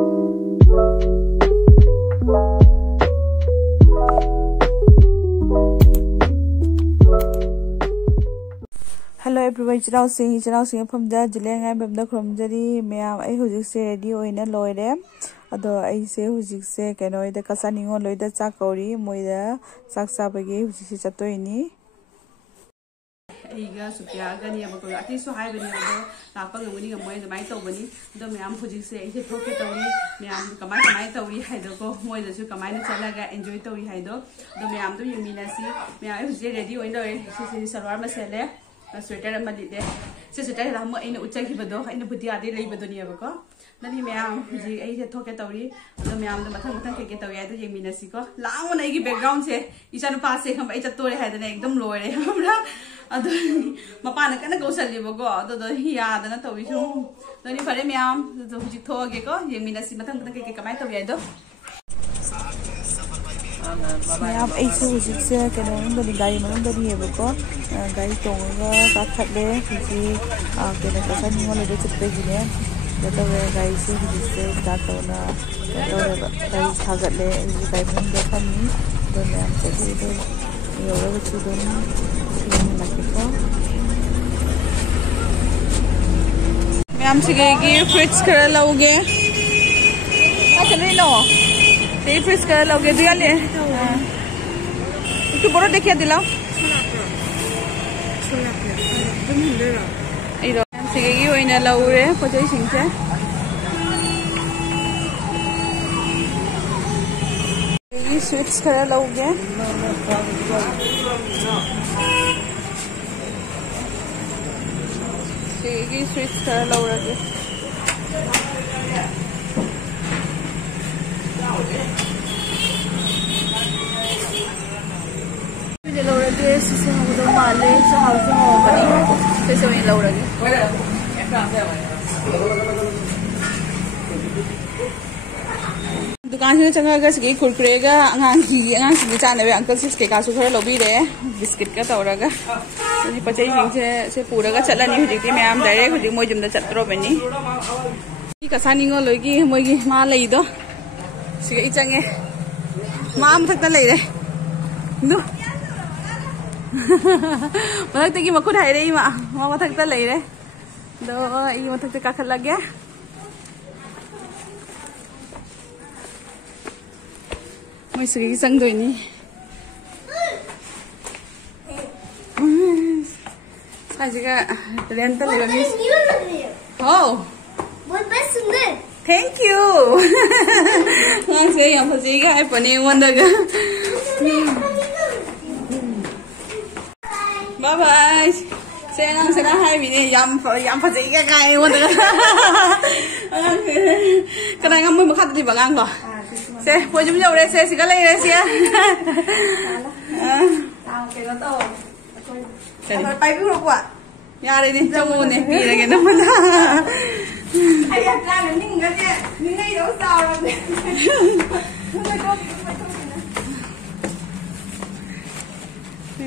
Hello everyone, Chirao Pamda, Jilang, I'm the Cromjari, Mea, I who say radio in a loide. Although I say who say, can I the Casaningo Loida Sakori, Moida, Saksabagi, which is a toini. Iga Supia, Gani, at least so high when you're Lapa winning a boy in the Maito Bunny, the Miam Puji say, it's a pocket Tori, Miam Kamai Tori Hydro, more than Sukamai Salaga, enjoy Tori Hydro, the Miam do you mean I see, Mea, I was radio in the way, she says, Sarama Sele. Sweater and Malide. Sister Rama in Utaki in the Putia, they labor the Niago. Then he may have the talk at Tori, the Miam, the Mataka get away to Yaminasico. Long when I give background say, you shall pass a Tori had an egg, them lower. Mapana can go sell you go, although he had an atovision. Then you put me arm, the Hujito Gecko, Yaminasi Mataka Kamato. Mayam ace who is sick and on the guy among the Yaboko, Guy Tonga, Katle, Fiji, the Casan one of the president, the other guy who is that on a target lay, the diamond the family, the man said, you're children, Mayam Sigagi, Fritz Karaloge. I can know. Fritz Karaloge, dearly. Tu baru dekhiya dilaw. Iro. Sige gi oina laure pojai singse. Sige sweets kara lauge. Sige gi sweets kara laurage. This is the Malay, so how to open this is lower. दुकान से चंगा गस के कुरकुरेगा अंगांग की चाने वे uncle सिस के कासु खरा lobby रे biscuit का तौरगा नि पचई से पूरागा चलनी हुजिति मैम डायरेक्ट हुजि मोय जुमदा चत्रो बनी की कसानिंगो लोगी मोयगी मा लईदो सिगे इचंगे मा मथक्ता लईरे दु मथक्तगी मखुद हाइरे मा मथक्ता लईरे दो ई मथक्ता काखल लगे मैं सुगी संग दोइनी साजिका रेंट लेगा मिस हो बहुत बेस्ट सुंदर थैंक यू हां से यहां फसेगा है पने वंदगा बाय बाय सेना हाय बिने याम फसेगा काय वंदगा कना ngam mo makhat di bangang lo se po jum jau re se siga lai re sia tao ke lo to Rồi bay biết không ạ? Nhà đây đi trông này kỳ là cái nó mà ai ra là những cái này những cái đâu sao rồi mình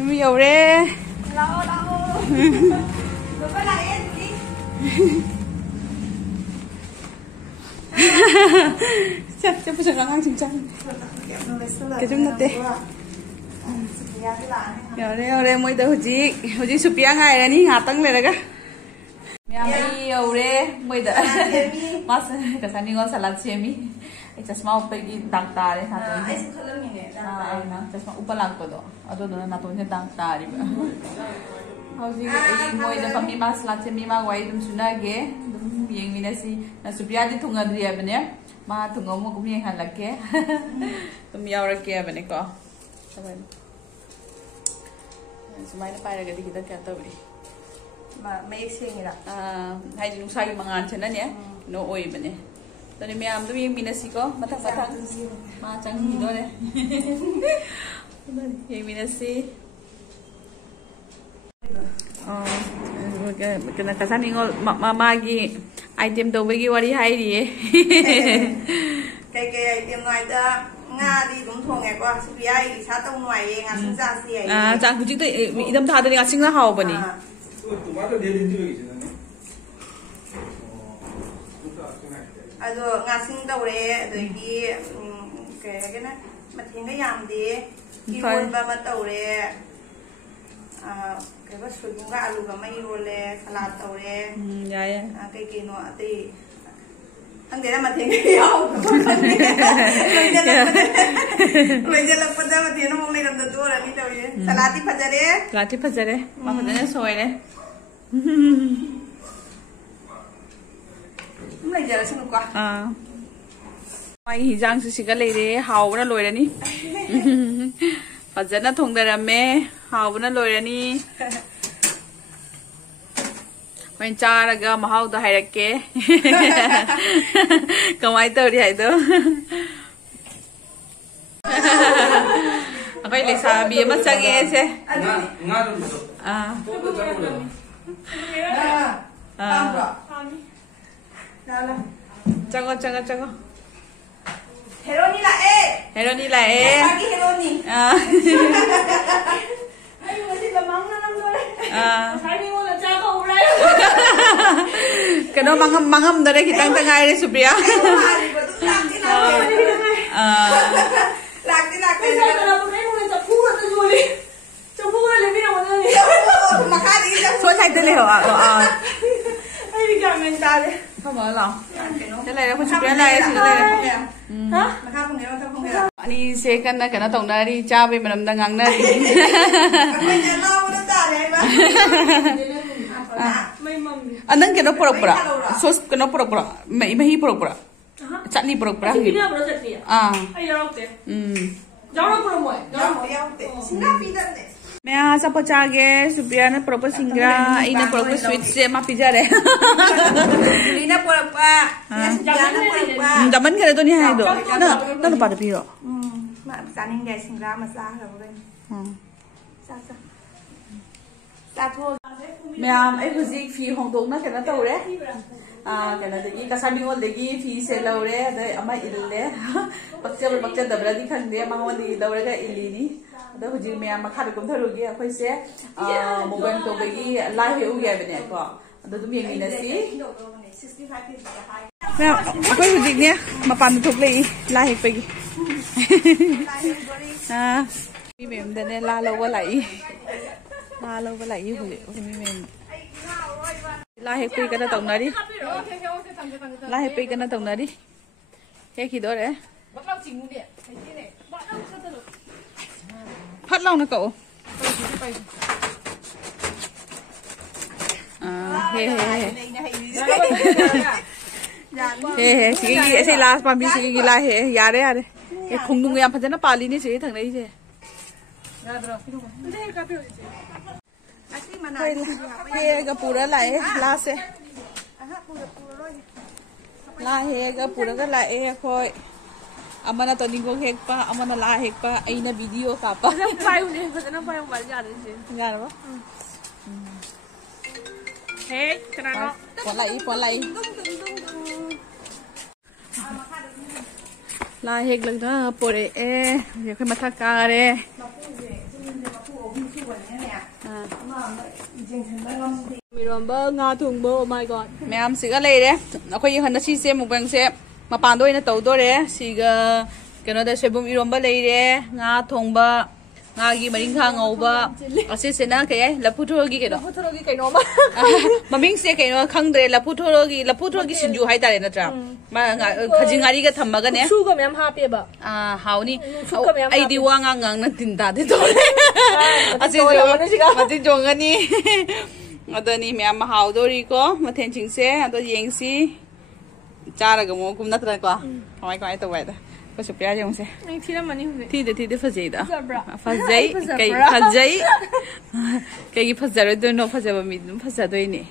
bây giờ đây lâu rồi có lại em đi chắc phải chẳng ngang chính trang cái chúng nó tê Yore moi da huji supia ngai ra ni ngatang le raga myam ai yore moi da mas ka sani ngo salat semi ai chasma upai gi dang ta re ha to ai khalam ni ne na chasma upalang ko do ado do na to ne dang ta ri ba huji ai moi da pami mas salat semi ma wai dum suna ge dum yeng mi na si na supia di thunga dri ya bane ma thunga mo kum yeng han lakke dum yaura ke bane ko Sumay na para gadi kita kaya tabi. May exing ila. Hay nung sayo mga ansa na niya, no oy ba niya. Tani may amdo yung minasi ko, matang-matang. Matang hino ne. Yung minasi. Kinakasan yung mamagi item daw bagi wari hay di eh. Kaya item nga ita. Nga đi đúng thùng ngày qua CPI sát tông ngoài ngà sinh ra gì à chẳng cứ chứ tự idam thà thì ngà sinh ra hậu bẩn ꯑꯗꯣ ꯉꯥꯁꯤꯡ ꯇꯧꯔꯦ ꯑꯗꯒꯤ ꯀꯩ ꯍꯥꯏꯒꯦꯅ ꯃꯊꯦꯜꯒ ꯌꯥꯝꯗꯦ ꯏꯔꯣꯟꯕ ꯑꯃ ꯇꯧꯔꯦ ꯀꯩꯕ ꯁꯣꯏꯕꯨꯝꯒ ꯑꯂꯨꯒ ꯑꯃ ꯏꯔꯣꯜꯂꯦ ꯁꯂꯥꯗ ꯇꯧꯔꯦ ꯌꯥꯏ ꯀꯩ ꯀꯩꯅꯣ ꯑꯇꯩ ꯈꯪꯗꯦꯅ ꯃꯊꯦꯜꯒ ꯌꯥꯎꯗꯕ ꯂꯣꯏꯖꯜꯂꯛꯄꯗ ꯃꯊꯦꯜ ꯑꯃꯨꯛ ꯂꯩꯔꯝꯗ ꯇꯣꯔꯅꯤ ꯇꯧꯔꯤꯁꯦ ꯁꯂꯥꯗꯇꯤ ꯐꯖꯔꯦ ꯁꯂꯥꯗꯇꯤ ꯐꯖꯔꯦ ꯃꯥ ꯐꯖꯅ ꯁꯣꯏꯔꯦ ꯂꯩꯖꯔꯁꯅꯨꯀꯣ ꯃꯥꯒꯤ ꯍꯤꯟꯖꯥꯡꯁꯨ ꯁꯤꯒ ꯂꯩꯔꯦ ꯍꯥꯎꯕꯅ ꯂꯣꯏꯔꯅꯤ ꯐꯖꯅ ꯊꯣꯡꯗꯔꯝꯃꯦ ꯍꯥꯎꯕꯅ ꯂꯣꯏꯔꯅꯤ ꯍꯣꯔꯦꯟ ꯆꯥꯔꯒ ꯃꯍꯥꯎꯗꯣ ꯍꯥꯏꯔꯛꯀꯦ ꯀꯃꯥꯏꯅ ꯇꯧꯔꯤ ꯍꯥꯏꯗꯣ ꯑꯩꯈꯣꯏ ꯂꯩꯁꯥꯕꯤ ꯑꯃ ꯆꯪꯉꯦꯁꯦ चंगो चंगो चंगो हेरोनी लाए हेरोनी लाए आगे हेरोनी आई मुझे लमांग ना नम दोरे साइड में वाला चाका उड़ा कनो मंगम मंगम दरे खितंग तंगाई रे सुप्रिया लागती लागती ना पुरे मुझे चप्पू तो जोली चप्पू वाला लेवी ना मुझे मखा दी सो साइड ले हो आई क्या मैं तारे không mở lòng cái này không chụp cái này chỉ cái này hả mà khá không hiểu không hiểu đi xe cái nó tổng ra đi cha bên mà nằm đang ngang đây mình nhớ lâu nó ta đấy mà anh nâng cái nó pura pura sauce cái nó pura pura mấy mấy pura pura chutney pura pura ai đâu thế Jauh pura muai jauh teh singgah pindah deh मैं आज आप चागे सुप्रिया ने proper Singra इन्हें proper sweet से माँ pizza रहे Lina pura-pura Jana pura-pura दमन करे तो नहीं है दो ना ना तो पार्टी पियो mak saning guys singra masah rồi sa sa sa thua मैं आम एक हुजी फी होंदों ना कहना तो उरे कहना तो ये कसाबी वाल देगी फी से लौरे अदे अम्मा इल्ले बच्चे दबरा दिखन दे मांगवान दी लौरे का इल्ली नी अदे हुजी मैं आम खाने को थरोगी अखोई से मोबाइल तो बेगी लाइव है उगे बने को अदे तुम ये गिनसी मैं अखोई हुजी ने मापान थोक ले लाइव पेगी मी मेम दने ला लोग लाई ला लोग लाई हुजी मी मेम ला है कोई करना तंग नारी ला है पे करना तंग नारी है की दो रे फट लाओ ना कहो हे सिगी ऐसे लास्ट पाम भी सिगी ला है यारे यारे ये खुंडुंग याम फजना पाली नहीं चाहिए थंग नहीं से हेगा पूरा लाए ला से ला हेगा पूरा का लाए खोय अमना तो निगो हेकपा अमना ला हेकपा अइना वीडियो कापा पायु ने फजना पायु बाल जा रहे से यार हे कनानो पलाई ला हेक लगदा पोरे ए ये खोय मथा कारे मिरोंबा nga thungbo oh my god ma'am सिगा लेरे अखोई हन सी से मुबंग से मपान दो तौ दोरे सिगा कनो द सेबुम इरोंबा लेरे nga थोंबा nga gi maringha ngौबा असे सेना के लपुथोगी केनो थरोगी कइनो मा ममिंग से केनो खंगद्रे लपुथोगी सिंजु हाय तारे नत्रा मा खजिंगारी गा थम्मगा ने सु गा मैम हापे बा हाउनी आइदी Vanga ngang na tinda de to असे मति जोंगनी अदनी मैम हाउदोरी को मथेन चिंगसे अदो येंगसी चारगा मो कुम नत्रा को कमाय कमाय तो वायदा को सुप्रिया जोंगसे नहीं थीरा मनी हुए थी फजेदा फजई कई फजई कई फजरो दो नो फजब मी दum फजदोइने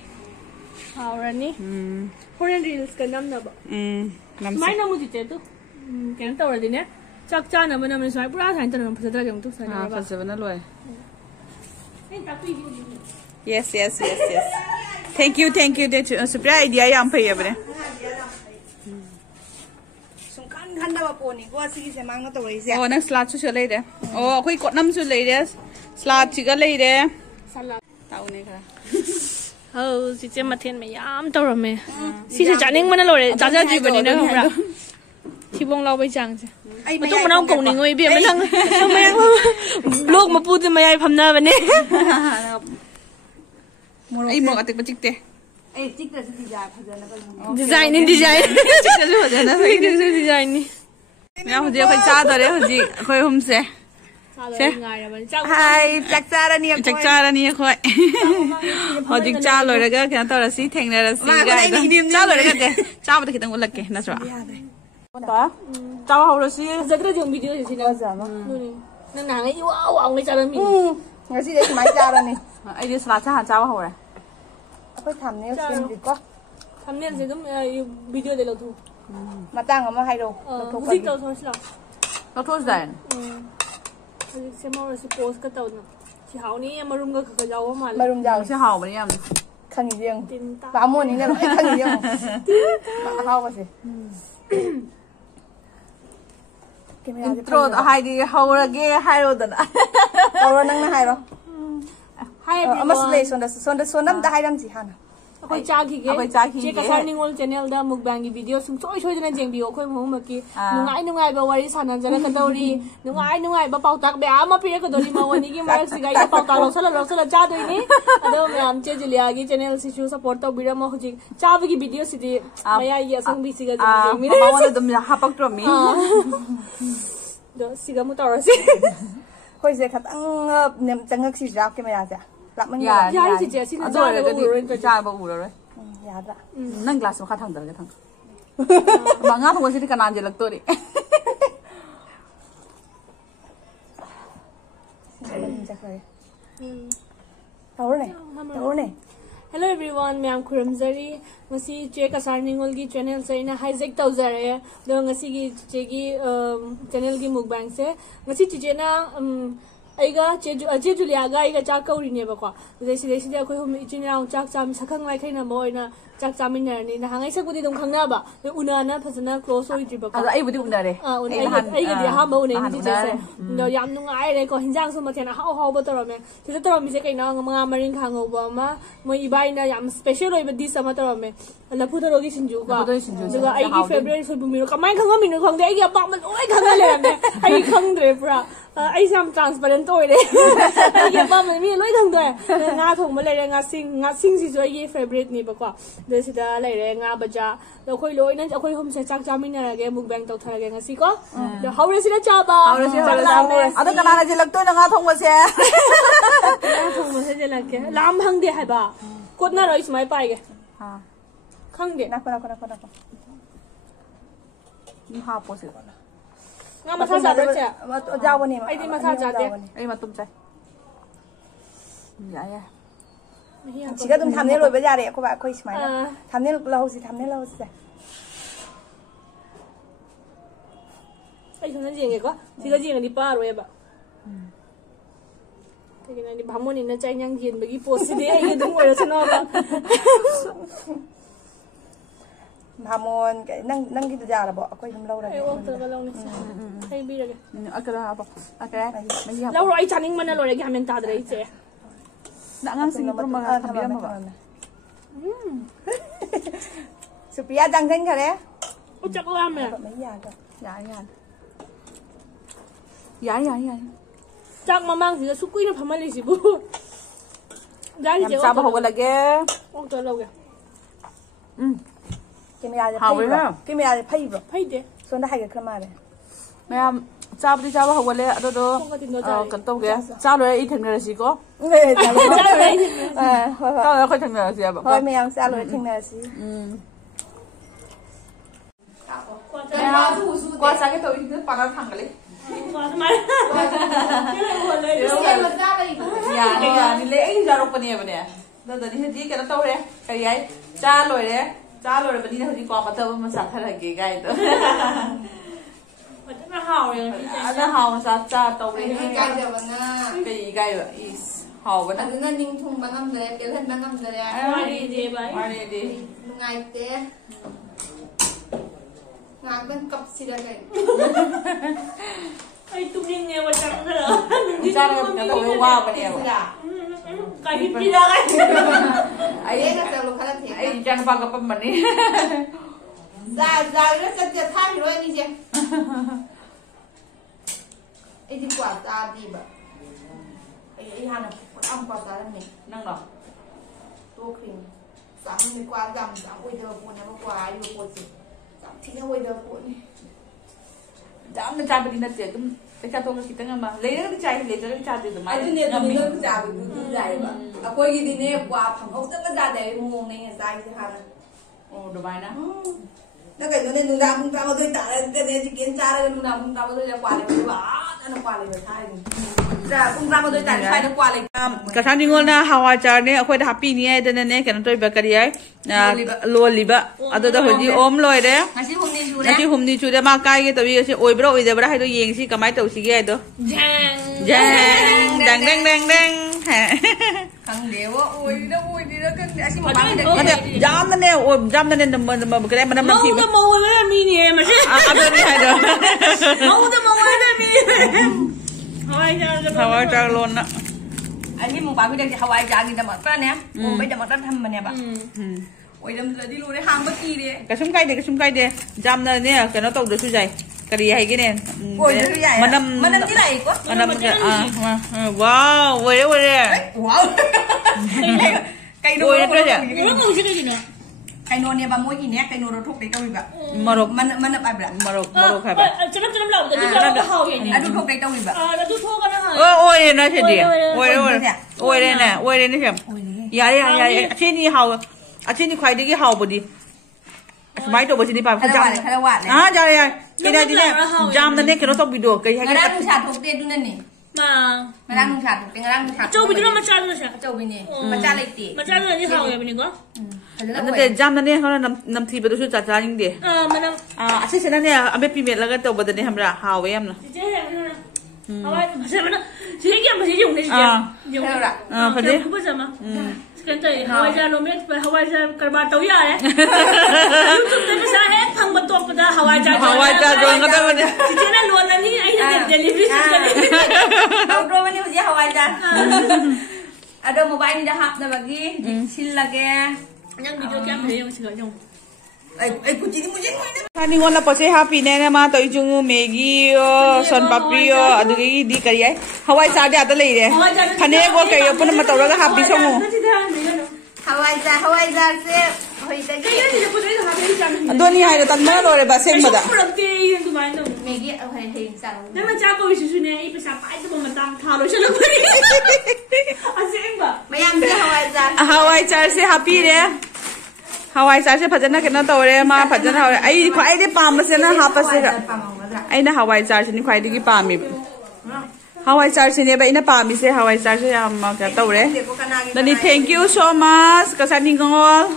हावरानी होरेन रील्स का नम नब नम माय नमु दिते तो केन तवरदिने चक चा नम नम साइ पुरा थाइन त नम फजदरा गेम तो साइ नम फजबना लोय ए Tapi yes thank you Supriya idea yam phai abne sungkan khanda ba poni ko sigi se mang na to ri se oh na salad su lei de oh khoi ko nam su lei de salad chi ga lei de salad tau ne kha ꯆꯤꯆꯦ ꯃꯊꯦꯜ ꯃꯌꯥꯝ ꯇꯧꯔꯝꯃꯦ ꯁꯤꯁꯨ ꯆꯥꯅꯤꯡꯕꯅ ꯂꯣꯏꯔꯦ ꯆꯥꯖꯗ꯭ꯔꯤꯕꯅꯤꯅ ꯈꯪꯕ꯭ꯔꯥ ꯊꯤꯕꯣꯡ ꯂꯥꯎꯕꯩ ꯆꯥꯡꯁꯦ ꯃꯇꯨꯡ ꯃꯅꯥꯎ ꯀꯧꯅꯤꯡꯉꯣ ꯏꯕꯦꯝꯃ ꯅꯪ ꯃꯌꯥꯝ ꯕ꯭ꯂꯣꯛ ꯃꯄꯨꯗꯤ ꯃꯌꯥꯏ ꯐꯝꯅꯕꯅꯦ ꯑꯩ ꯃꯣꯔꯣꯛ ꯑꯇꯦꯛꯄ ꯆꯤꯛꯇꯦ ꯑꯩ ꯆꯤꯛꯇꯁꯨ ꯗꯤꯖꯥꯏꯟꯅꯤ ꯗꯤꯖꯥꯏꯟ ꯆꯤꯛꯇꯁꯨ ꯐꯖꯅ ꯆꯤꯛꯇꯁꯨ ꯗꯤꯖꯥꯏꯟꯅꯤ ꯃꯌꯥꯝ ꯍꯧꯖꯤꯛ ꯑꯩꯈꯣꯏ ꯆꯥꯗꯣꯔꯦ ꯍꯧꯖꯤꯛ ꯑꯩꯈꯣꯏ ꯑꯍꯨꯝꯁꯦ ꯍꯥꯏ ꯆꯥꯛ ꯆꯥꯔꯅꯤ ꯆꯥꯛ ꯆꯥꯔꯅꯤ ꯑꯩꯈꯣꯏ ꯍꯧꯖꯤꯛ ꯆꯥ ꯂꯣꯏꯔꯒ ꯀꯩꯅꯣ ꯇꯧꯔꯁꯤ ꯊꯦꯡꯅꯔꯁꯤ ꯆꯥ ꯂꯣꯏꯔꯒ ꯆꯥꯕꯗ ꯈꯤꯇꯪ ꯎꯠꯂꯛꯀꯦ ꯅꯠꯇ꯭ꯔꯣ ꯆꯥꯕ ꯍꯧꯔꯁꯤ ꯐꯖꯗ꯭ꯔꯗꯤ ꯚꯤꯗꯤꯑꯣꯁꯤ ꯁꯤꯅ ꯅꯪ ꯅꯍꯥꯟꯒꯩ ꯋꯥꯎ ꯋꯥꯎꯉꯩ ꯆꯥꯔꯝꯃꯤ ꯉꯁꯤꯗꯤ ꯁꯨꯃꯥꯏꯅ ꯆꯥꯔꯅꯤ ꯑꯩꯗꯤ ꯁꯂꯥꯗꯁꯦ ꯍꯥꯟꯅ ꯆꯥꯕ ꯍꯧꯔꯦ ꯑꯩꯈꯣꯏ ꯊꯝꯅꯦꯜ ꯁꯦꯝꯗ꯭ꯔꯤꯀꯣ ꯊꯝꯅꯦꯜꯁꯦ ꯑꯗꯨꯝ ꯚꯤꯗꯤꯑꯣꯗ ꯂꯧꯊꯣꯛ ꯃꯇꯥꯡ ꯑꯃ ꯍꯥꯏꯔꯛꯑꯣ ꯍꯧꯖꯤꯛ ꯇꯧꯊꯣꯛꯑꯁꯤ ꯂꯥꯛꯑꯣ ꯂꯧꯊꯣꯛꯑꯁꯤꯗꯥꯏ ꯍꯧꯖꯤꯛ ꯁꯦꯝꯍꯧꯔꯁꯤ ꯄꯣꯁꯀ ꯇꯧꯗꯅ ꯁꯤ ꯍꯥꯎꯅꯤ ꯃꯔꯨꯝꯒ ꯈꯔ ꯌꯥꯎꯕ ꯃꯥꯜꯂꯦ ꯃꯔꯨꯝ ꯌꯥꯎꯁꯦ ꯁꯤ ꯍꯥꯎꯕꯅꯤ ꯌꯥꯝꯅ ꯈꯪꯉꯤꯁꯦ ꯌꯦꯡꯉꯨ ꯕꯥꯃꯣꯟꯅꯤꯅ ꯂꯣꯏ ꯈꯪꯉꯤꯁꯦ ꯌꯦꯡꯉꯨ ꯑꯍꯥꯎꯕꯁꯦ ꯏꯟꯇ꯭ꯔꯣꯗ ꯍꯥꯏꯗꯤ ꯍꯧꯔꯒꯦ ꯍꯥꯏꯔꯣꯗꯅ ꯍꯧꯔꯣ ꯅꯪꯅ ꯍꯥꯏꯔꯣ ꯍꯥꯏꯕ꯭ꯔꯣ ꯑꯃꯁꯨ ꯂꯩ ꯁꯣꯟꯗ ꯑꯝꯇ ꯍꯥꯏꯔꯝꯁꯤ ꯍꯥꯟꯅ ꯑꯩꯈꯣꯏ ꯆꯥꯈꯤꯒꯦ ꯆꯦ ꯀꯁꯥꯔ ꯅꯤꯡꯉꯣꯜ ꯆꯦꯅꯦꯜꯗ ꯃꯨꯛꯕꯥꯡꯒꯤ ꯚꯤꯗꯤꯑꯣ ꯁꯨꯡꯁꯣꯏ ꯁꯣꯏꯗꯅ ꯌꯦꯡꯕꯤꯌꯣ ꯑꯩꯈꯣꯏ ꯃꯍꯨꯝꯃꯛꯀꯤ ꯅꯨꯡꯉꯥꯏꯕ ꯋꯥꯔꯤ ꯁꯥꯟꯅꯖꯔꯛꯀꯗꯧꯔꯤ ꯅꯨꯡꯉꯥꯏꯕ ꯄꯥꯎꯇꯥꯛ ꯃꯌꯥꯝ ꯑꯃ ꯄꯤꯔꯛꯀꯗꯧꯔꯤ ꯃꯉꯣꯟꯗꯒꯤ ꯃꯔꯛꯁꯤꯒ ꯑꯩꯅ ꯄꯥꯎꯇꯥꯛ ꯂꯧꯁꯜꯂ ꯆꯥꯗꯣꯏꯅꯤ ꯑꯗꯣ ꯃꯌꯥꯝ ꯆꯦ ꯖꯨꯂꯤꯌꯥꯒꯤ ꯆꯦꯅꯦꯜꯁꯤꯁꯨ ꯁꯞꯄꯣꯔꯠ ꯇꯧꯕꯤꯔꯝꯃꯣ ꯍꯧꯖꯤꯛ ꯆꯥꯕꯒꯤ ꯚꯤꯗꯤꯑꯣꯁꯤꯗꯤ ꯃꯌꯥꯏꯒꯤ ꯑꯁꯪꯕꯤꯁꯤꯒ ꯃꯉꯣꯟꯗ ꯑꯗꯨꯝ ꯍꯥꯄꯛꯇ꯭ꯔꯣꯃꯤ ꯑꯗꯣ ꯁꯤꯒ ꯑꯃꯨꯛ ꯇꯧꯔꯁꯤ ꯑꯩꯈꯣꯏꯁꯦ ꯈꯇꯪ ꯆꯪꯉꯛꯁꯤꯁꯤꯔꯥ ꯀꯦꯃꯦꯔꯥꯁꯦ ꯌꯥꯔꯤ ꯆꯤꯆꯦ ꯁꯤꯅ ꯆꯥꯕ ꯎꯔꯔꯣꯏ ꯌꯥꯗ꯭ꯔꯥ ꯅꯪ ꯒ꯭ꯂꯥꯁ ꯃꯈꯥ ꯊꯥꯡꯗꯔꯒ ꯊꯝ ꯉꯥ ꯊꯣꯡꯕꯁꯤꯗꯤ ꯀꯅꯥ ꯌꯦꯜꯂꯛꯇꯣꯔꯤ ꯇꯧꯔꯅꯦ Hello everyone, ꯃꯌꯥꯝ ꯈꯨꯔꯨꯝꯖꯔꯤ ꯉꯁꯤ ꯆꯦ ꯀꯁꯥꯔ ꯅꯤꯡꯉꯣꯜꯒꯤ ꯆꯦꯅꯦꯜꯁꯦ ꯑꯩꯅ ꯍꯥꯏꯖꯦꯛ ꯇꯧꯖꯔꯦ ꯑꯗꯣ ꯉꯁꯤꯒꯤ ꯆꯤꯆꯦꯒꯤ ꯆꯦꯅꯦꯜꯒꯤ ꯃꯨꯛꯕꯥꯡꯁꯦ ꯉꯁꯤ ꯆꯤꯆꯦꯅ ꯑꯩꯒ ꯆꯦ ꯖꯨꯂꯤꯌꯥꯒ ꯑꯩꯒ ꯆꯥꯛ ꯀꯧꯔꯤꯅꯦꯕꯀꯣ ꯑꯗꯩ ꯁꯤꯗꯩꯁꯤꯗ ꯑꯩꯈꯣꯏ ꯍꯨꯝ ꯏꯆꯤꯟ ꯏꯅꯥꯎ ꯆꯥꯛ ꯁꯛꯈꯪ ꯃꯥꯏꯈꯩꯅꯕ ꯑꯣꯏꯅ ꯆꯥꯛ ꯆꯥꯃꯤꯟꯅꯔꯅꯤ ꯅꯍꯥꯟꯒꯩ ꯁꯛꯄꯨꯗꯤ ꯑꯗꯨꯝ ꯈꯪꯅꯕ ꯎꯅꯥꯅ ꯐꯖꯅ ꯀ꯭ꯂꯣꯁ ꯑꯣꯏꯗ꯭ꯔꯤꯕꯀꯣ ꯑꯗꯣ ꯑꯩꯕꯨꯗꯤ ꯎꯅꯔꯦ ꯑꯩꯒꯤꯗꯤ ꯑꯍꯥꯟꯕ ꯎꯅꯩꯅꯤ ꯆꯤꯆꯦꯁꯦ ꯑꯗꯣ ꯌꯥꯝ ꯅꯨꯡꯉꯥꯏꯔꯦꯀꯣ ꯍꯤꯟꯖꯥꯡꯁꯨ ꯃꯊꯦꯜ ꯑꯍꯥꯎꯕ ꯇꯧꯔꯝꯃꯦ ꯁꯤꯗ ꯇꯧꯔꯝꯃꯤꯁꯦ ꯀꯩꯅꯣ ꯉꯥ ꯃꯔꯤꯡ ꯈꯥꯡꯉꯧꯕ ꯑꯃ ꯃꯣꯏ ꯏꯕꯥꯏꯅ ꯌꯥꯝ ꯁ꯭ꯄꯦꯁꯦꯜ ꯑꯣꯏꯕ ꯗꯤꯁ ꯑꯃ ꯇꯧꯔꯝꯃꯦ ꯂꯐꯨ ꯊꯔꯣꯒꯤ ꯁꯤꯡꯖꯨꯀꯣ ꯑꯗꯨꯒ ꯑꯩꯒꯤ ꯐꯦꯚꯔꯦꯠ ꯁꯣꯏꯕꯨꯝ ꯀꯃꯥꯏꯅ ꯈꯪꯉꯝꯃꯤꯅꯣ ꯈꯪꯗꯦ ꯑꯩꯒꯤ ꯑꯄꯥꯝꯕ ꯂꯣꯏ ꯈꯪꯉ ꯂꯩꯔꯝꯃꯦ ꯑꯩ ꯈꯪꯗ꯭ꯔꯦ ꯄꯨꯔꯥ ꯑꯩꯁꯦ ꯌꯥꯝ ꯇ꯭ꯔꯥꯟꯁꯄꯔꯦꯟꯠ ꯑꯣꯏꯔꯦ ꯑꯩꯒꯤ ꯑꯄꯥꯝꯕ ꯃꯤ ꯂꯣꯏ ꯈꯪꯗꯣꯛꯑꯦ ꯉꯥ ꯊꯣꯡꯕ ꯂꯩꯔꯦ ꯉꯥꯁꯤꯡꯁꯤꯁꯨ ꯑꯩꯒꯤ ꯐꯦꯚꯔꯦꯠꯅꯦꯕꯀꯣ ꯑꯗꯣ ꯁꯤꯗ ꯂꯩꯔꯦ ꯉꯥ ꯕꯖꯥ ꯑꯗꯣ ꯑꯩꯈꯣꯏ ꯂꯣꯏꯅ ꯑꯩꯈꯣꯏ ꯍꯨꯝꯁꯦ ꯆꯥꯛ ꯆꯥꯃꯤꯟꯅꯔꯒꯦ ꯃꯨꯛꯕꯥꯡ ꯇꯧꯊꯔꯒꯦ ꯉꯁꯤꯀꯣ ꯑꯗꯣ ꯍꯧꯔꯁꯤꯗ ꯆꯥꯕ ꯑꯗꯣ ꯀꯅꯥꯅ ꯌꯦꯜꯂꯛꯇꯣꯏꯅꯣ ꯉꯥ ꯊꯣꯡꯕꯁꯦ ꯉꯥ ꯊꯣꯡꯕꯁꯦ ꯌꯦꯜꯂꯛꯀꯦ ꯂꯥꯝ ꯍꯪꯗꯦ ꯍꯥꯏꯕ ꯀꯣꯠꯅꯔꯣ ꯑꯩ ꯁꯨꯃꯥꯏꯅ ꯄꯥꯏꯒꯦ ꯈꯪꯗꯦ ꯅꯥꯀꯣ ꯍꯥꯞꯄꯣꯁꯤ ꯉꯥ ꯃꯊꯥ ꯆꯥꯕ꯭ꯔꯥ ꯆꯦ ꯌꯥꯎꯕꯅꯦ ꯑꯩꯗꯤ ꯃꯊꯥ ꯆꯥꯗꯦ ꯑꯩ ꯃꯇꯨꯝ ꯆꯥꯏ ꯌꯥꯏ ꯁꯤꯒ ꯑꯗꯨꯝ ꯊꯝꯅꯦꯜ ꯂꯣꯏꯕ ꯌꯥꯔꯦ ꯑꯩꯈꯣꯏ ꯁꯨꯃꯥꯏꯅ ꯊꯝꯅꯦꯜ ꯂꯧꯍꯧꯁꯤ ꯑꯩ ꯁꯣꯝꯗ ꯌꯦꯡꯒꯦꯀꯣ ꯁꯤꯒ ꯌꯦꯡꯉꯗꯤ ꯄꯥꯔꯣꯏꯕ ꯀꯩꯒꯤꯅꯣ ꯍꯥꯏꯗꯤ ꯚꯥꯃꯣꯟꯅꯤꯅ ꯆꯥꯛ ꯏꯟꯖꯥꯡ ꯌꯦꯟꯕꯒꯤ ꯄꯣꯠꯁꯤꯗꯤ ꯑꯩ ꯑꯗꯨꯝ ꯑꯣꯏꯔꯁꯅꯣꯕ ꯚꯥꯃꯣꯟ ꯅꯪꯒꯤꯗꯨ ꯌꯥꯔꯕꯣ ꯑꯩꯈꯣꯏ ꯑꯗꯨꯝ ꯂꯧꯔꯒꯦ ꯑꯩ ꯑꯣꯛꯇ꯭ꯔꯒ ꯂꯧꯅꯤꯁꯦ ꯍꯩꯕꯤꯔꯒꯦ ꯍꯥꯞꯄꯣ ꯂꯧꯔꯣ ꯑꯩ ꯆꯥꯅꯤꯡꯕꯅ ꯂꯣꯏꯔꯦ ꯒ꯭ꯌꯥꯟ ꯃꯦꯟ ꯇꯥꯗ꯭ꯔꯦ ꯏꯆꯦ ꯑꯉꯥꯡꯁꯤꯡꯒꯤ ꯄꯨꯔꯝꯃꯒ ꯊꯝꯕꯤꯔꯝꯃꯕ ꯁꯨꯄ꯭ꯔꯤꯌꯥ ꯆꯪꯁꯤꯟꯈꯔꯦ ꯆꯥꯛ ꯂꯥꯝꯃꯦ ꯌꯥꯏ ꯆꯥꯛ ꯃꯃꯥꯡꯁꯤꯗ ꯁꯨ ꯀꯨꯏꯅ ꯐꯝꯍꯜꯂꯤꯁꯤꯕꯨ ꯌꯥꯝ ꯆꯥꯕ ꯍꯧꯒꯠꯂꯒꯦ ꯑꯣꯛꯇ ꯂꯧꯒꯦ ꯀꯦꯃꯦꯔꯥꯁꯦ ꯐꯩꯕ꯭ꯔꯣ ꯐꯩꯗꯦ ꯁꯣꯝꯗ ꯍꯥꯏꯒꯠꯈ꯭ꯔ ꯃꯥꯜꯂꯦ ꯃꯌꯥꯝ ꯆꯥꯕꯗꯤ ꯆꯥꯕ ꯍꯧꯒꯠꯂꯦ ꯑꯗꯨꯗꯣ ꯀꯩꯅꯣ ꯇꯧꯒꯦ ꯆꯥ ꯂꯣꯏꯔꯦ ꯑꯩ ꯊꯦꯡꯅꯔꯁꯤꯀꯣ ꯑꯩꯈꯣꯏ ꯊꯦꯡꯅꯔꯁꯦꯕ ꯍꯣꯏ ꯃꯌꯥꯝ ꯆꯥ ꯂꯣꯏꯔꯦ ꯊꯦꯡꯅꯔꯁꯤ ꯀ꯭ꯋꯥ ꯆꯥꯒꯦ ꯇꯧꯔꯤꯁꯤꯗ ꯄꯥꯅ ꯊꯥꯡꯒꯠꯂꯤ ꯌꯥꯅꯤ ꯂꯩ ꯑꯩ ꯆꯥꯔꯛꯄꯅꯦꯕꯅꯦ ꯑꯗꯨꯗꯅꯤ ꯍꯧꯖꯤꯛ ꯀꯩꯅꯣ ꯇꯧꯔꯦ ꯀꯔꯤ ꯍꯥꯏ ꯆꯥ ꯂꯣꯏꯔꯕꯅꯤꯅ ꯍꯧꯖꯤꯛ ꯀ꯭ꯋꯥ ꯃꯇꯝ ꯑꯃ ꯆꯥꯊꯔꯒꯦ ꯒꯥꯏꯗꯣ ꯐꯖꯅ ꯍꯥꯎꯔꯦ ꯑꯗ ꯍꯥꯎꯅ ꯆꯥ ꯇꯧꯔꯦ ꯏꯀꯥꯏꯖꯕꯅ ꯀꯩ ꯏꯀꯥꯏꯕ ꯏꯁ ꯍꯥꯎꯕꯅ ꯑꯗꯨꯅ ꯅꯤꯡꯊꯨꯡꯕ ꯉꯝꯗꯔꯦ ꯄꯦꯜꯍꯟꯕ ꯉꯝꯗꯔꯦ ꯋꯥꯔꯤꯗꯤ ꯅꯨꯡꯉꯥꯏꯇꯦ ꯉꯥꯛꯇꯪ ꯀꯞꯁꯤꯔ ꯀꯩꯅꯣ ꯑꯩ ꯇꯨꯝꯅꯤꯡꯉꯦꯕ ꯆꯪꯈ꯭ꯔ ꯆꯥꯔꯒ ꯀꯩꯅꯣ ꯇꯧꯕ ꯋꯥꯕꯅꯦꯕ Kayak pindah kan. Ayah nak selalu kalah tiap. Jangan pakai pembeni. Zah itu setiap hari loh ini je. Ini kuat tadi bah. Ini hana kuat tadi ni. Nang no. Tu krim. Sama ni kuat jam jam. Oi dah pun apa kuat ayu pun sih. Jam tinggal oi dah pun ni. Jam nak cari dinner je. Kita tahu kita ngama. Lain kan cari, lain kan cari tu. Ada ni tu ni tu cari tu cari bah. Aku ini ni kuat. Aku tak ada dari mung ni cari sih hana. Oh, dah mana? Nó cái nó nên nung đam mà tôi tặng cái này chỉ kiến tra đây nung đam mà tôi qua đây tôi bảo nó qua đây thay ra nung đam mà tôi tặng thay nó qua đây cái thằng đi ngon na hawa char ne akhoi da happy ni ai den ne kan toi ba kari ai lo liba ado da hoji om loi de ngasi humni chu de ma kai ge tawi se oi bro oi de bra hai do yeng si kamai tau si ge ai do jang dang khang dewa oi đi đó cái asi mo bang de ada jam na ne oi jam na ne nam kare manam Mau ti tu mau ada mini mà chứ. ado ni hai do Mau tu mau ada mini. hawa char lon na ani mo bang de hawai ja gi da ma pa ne mo bai da ma ta tham ma ne ba oi dam đi luôn đấy hàng bất kỳ đi cái sum kai de jam na ne cái nó tau do su jai kari hai ge ne manam cái này quá manam wow oi wow cây nô oi Memang kau sih kayak gini. cây nô này bà mua gì nè cây nô rồi thúc đấy đâu vậy marok mana apa berat marok hai ba Macam-macam lah. Tadi kau tahu ini. aduh thúc đấy đâu vậy Aduh tu kan ha. oi na che dia oi ne xem ya chi ni hao chi ni khwai de gi hao bo di mai to bo chi ni pa khai quạt này ja cái này đi nè jam na ne ke no tok video cái hai nggak cái ada nung satu deh dulu nih Mà nggak ada nung satu nggak ada nung satu Châu bây giờ macam mana sih? coba ini macam itu Macam mana ni hao ya bini kau? na te jam na ne ha nam thi ba do su cha cha ning de Mana? ase se na ne ambe pi met la ga to ba de ne hamra hao em na Jadi mana? Awak macam mana? Sini kan masih jauh ni sih. Jauh lah. fa de Apa sama? Sekarang tu hawai jar lomet, hawai jar kerba tahu ya eh. YouTube tu masa phang betul pada hawai jar dong kata ba de Cici na luar ni, ayah nak delivery sekali. đâu rồi ini usia Hawaii jar ada mobile ini dah hap dah bagi sil lagi Yang video kia apa yang masih jauh. kucing kucing Hani ngon la pose happy ne ne ma to jungu megi son papri adu gi di kari ai hawai sa de ata lei de phane go kai pun ma to ga happy songu Hawaii jar se hoi ta gi Kaya ni pun ada happy jam. adoni hai da tan ma lo re ba seng ma da Berarti yang tu mana tu? megi hoi hei sang Dia macam kau isu ni, ibu siapa itu mementang kalau saya lupa ni. Asyik enggak? mayam se Hawaii jar hawai char se happy de hawai char se phajana ke na to re ma phajana ai khwai de pam se na ha pa se ai na hawai char se ni khwai de gi pam mi hawai char se ne ba ina pam mi se hawai char se am ma ka to re Dani thank you so much kasani ngol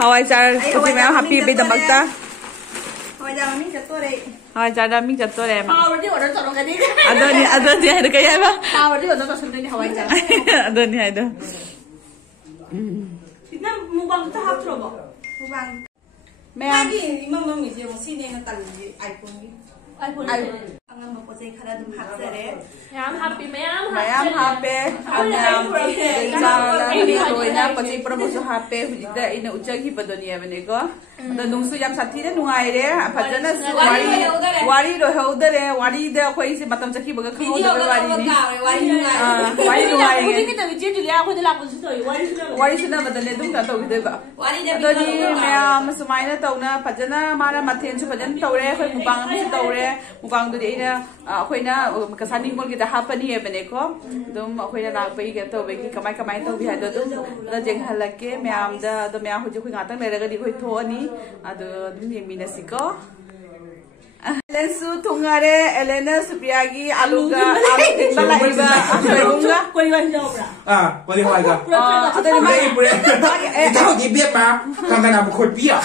hawai char ko me happy be da magta Hawaii jar ni jatuh deh hawai char da mi jatto re ma Power dia orang tolong kan ni. adoni hai da kaya ba Power dia orang tolong ni Hawaii jar. adoni hai da Kita mubang tahap tu apa? bang me lagi mama mi je mesti ni nak tali iPhone ni iPhone. angan mau posai kada dum hak sere Yang happy, yang Mayam hape amyam jala ni toina pati promoso hape hujida ina uchagi padoniya bane ko da nungsu yam sathi ne nungai re phajana wari ro hodare wari da khoi se matam chaki baga khau da wari ni wari nungai Aku ni kita bicara juga, aku dah lakukan situ. wari suna badane dum ka to gide ba adoni mayam sumaina tawna phajana mara mathen su phajan tawre khoi mubang am su tawre mubang du de ina khoina kasani ngol gi da hapani e bane ko dum khoina la pai ge to be gi kamai to bi ha do dum da jeng halake mayam da do mayam hu ju khoi ngatang le ga di khoi tho ani adu dum yeng mina siko Lensu tungare Elena Supiagi aluga alu bala iba asunga Kau yang jawab lah. 我另外一个， adoni 不 mai 对不对，你到底别吗？刚才那不会变。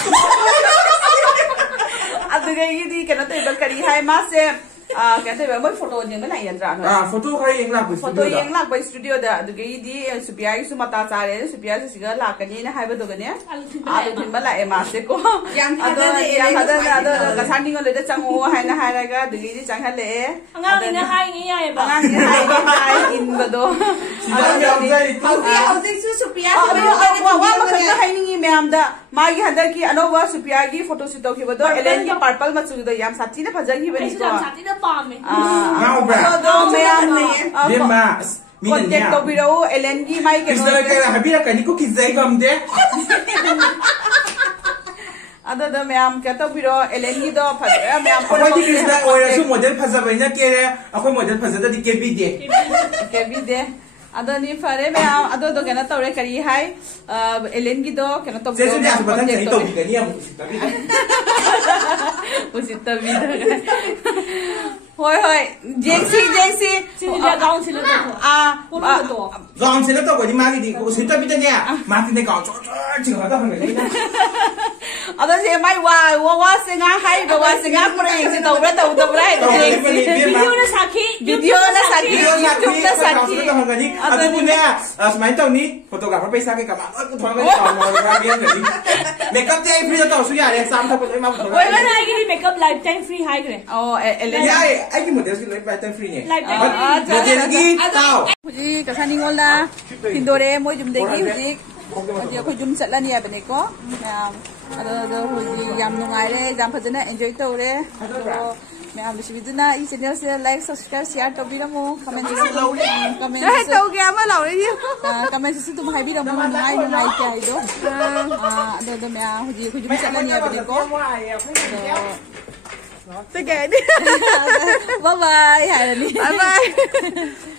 aduga gi di kana to iba kari hai ma se क्या थे मैं photo young ना यंत्रा photo खरे young लाप photo young लाप studio दा दुगी सुपिया की सुमता चारे सुपिया से सिगा लाकनी ना हाइबे दोगने आदो थिन बला ए मासे को yang ado yang ada kasani ngole da chango haina hairaga dugi di changhale angang ina hai ngi ya ba angang hai in bado hauji su supia wa makha haini ma'am दा मागी हदर की ANOVA सुपिया की photo shoot तो बदो Allen की purple मचु दो याम साथी ने फजगी बनी को साथी ने पामे दो मैम बेमा कांटेक्ट तो बिरो एलेन की माई के किस तरह का हबीरा कनी को किस जाई कम दे अदो दो मैम क्या तो बिरो एलेन की दो फजया मैम को कोई किस ना और सु मॉडल फजबैना के रे अखोय मॉडल फजदा दि के बी दे अदो नि फरे मैम अदो दो केना तौरे करी हाय एलेन की दो केना तो से से आप बता नहीं तो बिकनी हम उसी तभी होय होय जेसी सिलिया गाउन सिले तो गाउन सिले तो कोनी मागी दी को सिता बिते ने माती ने गाउन चिंग हदा हंगे अदो से माई वा से nga hai do wa se nga pura yeng se tawra hai video ने साखी YouTube na sakhi तो हंगनी अदो पुने स्माइल तो नी फोटोग्राफर पैसा के कमा को थोंगे काम रा बियन गनी मेकअप ते फ्री तो सु यारे साम था को मा ओय ना आगी makeup life time free high करे ओ एलेन या आई की मॉडल से लाइफ टाइम फ्री ने लाइफ मॉडल की ताओ हुजी कसani ngolda hindore moi jum degi huji huji ko jum chatlani abane ko ado huji yam nungai re jam phajana enjoy tore ma'am बिना ई channel से like subscribe share तो बिरमो comment तो गया मा लाउरे दी comment से तुम हाई बिरमो नाइ नाइ के आइदो अदो मैम हुजी हुजी चलनी है को तो गया bye bye hi bye bye